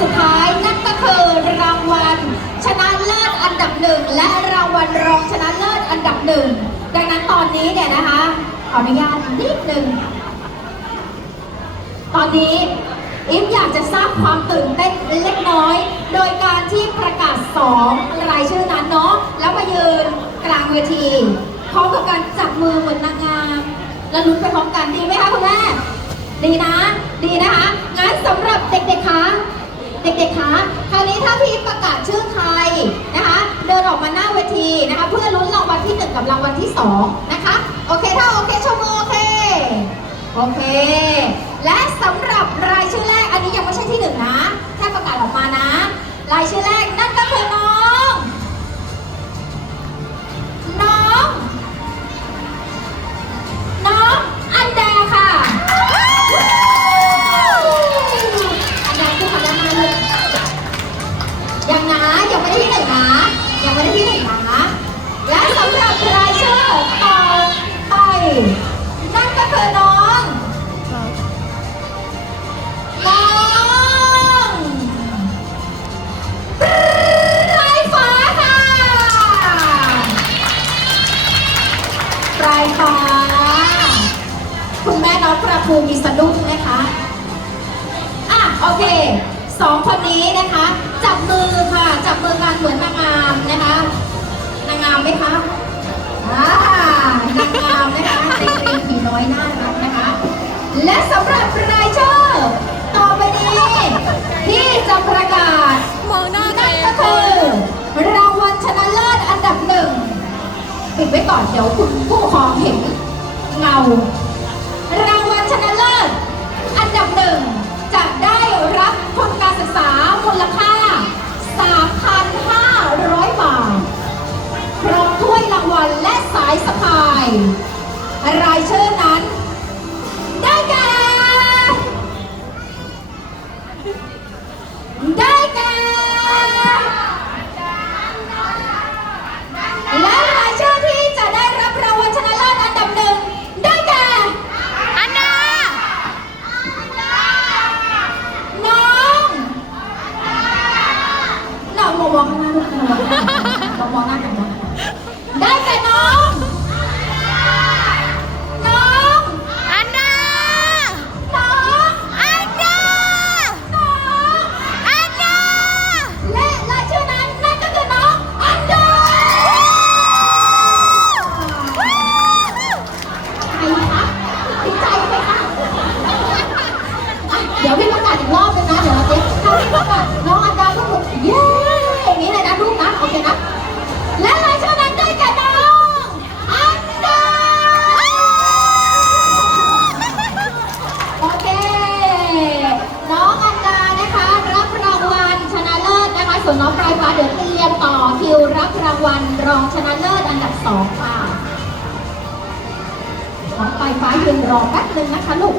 สุดท้ายนั่นก็คือรางวัล ชนะเลิศอันดับหนึ่งและรางวัลรองชนะเลิศอันดับหนึ่งดังนั้นตอนนี้เนี่ยนะคะ ขออนุญาตนิดหนึ่งตอนนี้อิฟอยากจะสร้างความตื่นเต้นเล็กน้อย โดยการที่ประกาศสองรายชื่อนั้นเนาะแล้วมายืนกลางเวทีพร้อมกับการจับมือเหมือนนางงามแล้วลุ้นไปพร้อมกันดีไหมคะคุณแม่ดีนะ ดีนะคะงั้นสำหรับเด็กๆางวัลที่สองนะคะ โอเค ถ้าโอเคชมโอเค โอเค ปลายฟ้าคุณแม่น้องประภูมีสะดุ้งนะคะอะโอเคสองคนนี้นะคะ จับมือค่ะ จับมือกันเหมือนนางงามนะคะนางงามไหมคะอ่านางงามนะคะเด็กเป็นผีน้อยน่ารักนะคะ และสำหรับ ปิดไว้ก่อนเดี๋ยวคุณผู้ปกครองเห็นเงารางวัลชนะเลิศอันดับหนึ่งจะได้รับทุนการศึกษามูลค่า 3,500 บาทพร้อมถ้วยรางวัลและสายสะพาย ลูกนะโอเคนะ และรายชื่อนั้นได้แก่น้องอันดาโอเค น้องอันดานะคะ รับรางวัลชนะเลิศนะคะ ส่วนน้องปลายฟ้าเดี๋ยวเตรียมต่อคิวรับรางวัลรองชนะเลิศอันดับสองค่ะน้องปลายฟ้ายืนรอแป๊บนึงนะคะลูก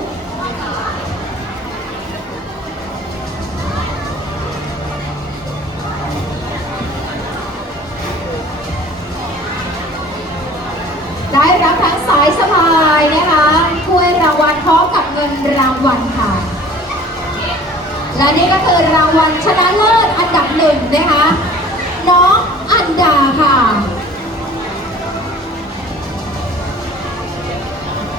างวัลค่ะ และนี่ก็คือรางวัลชนะเลิศอันดับหนึ่งนะคะ น้องอันดา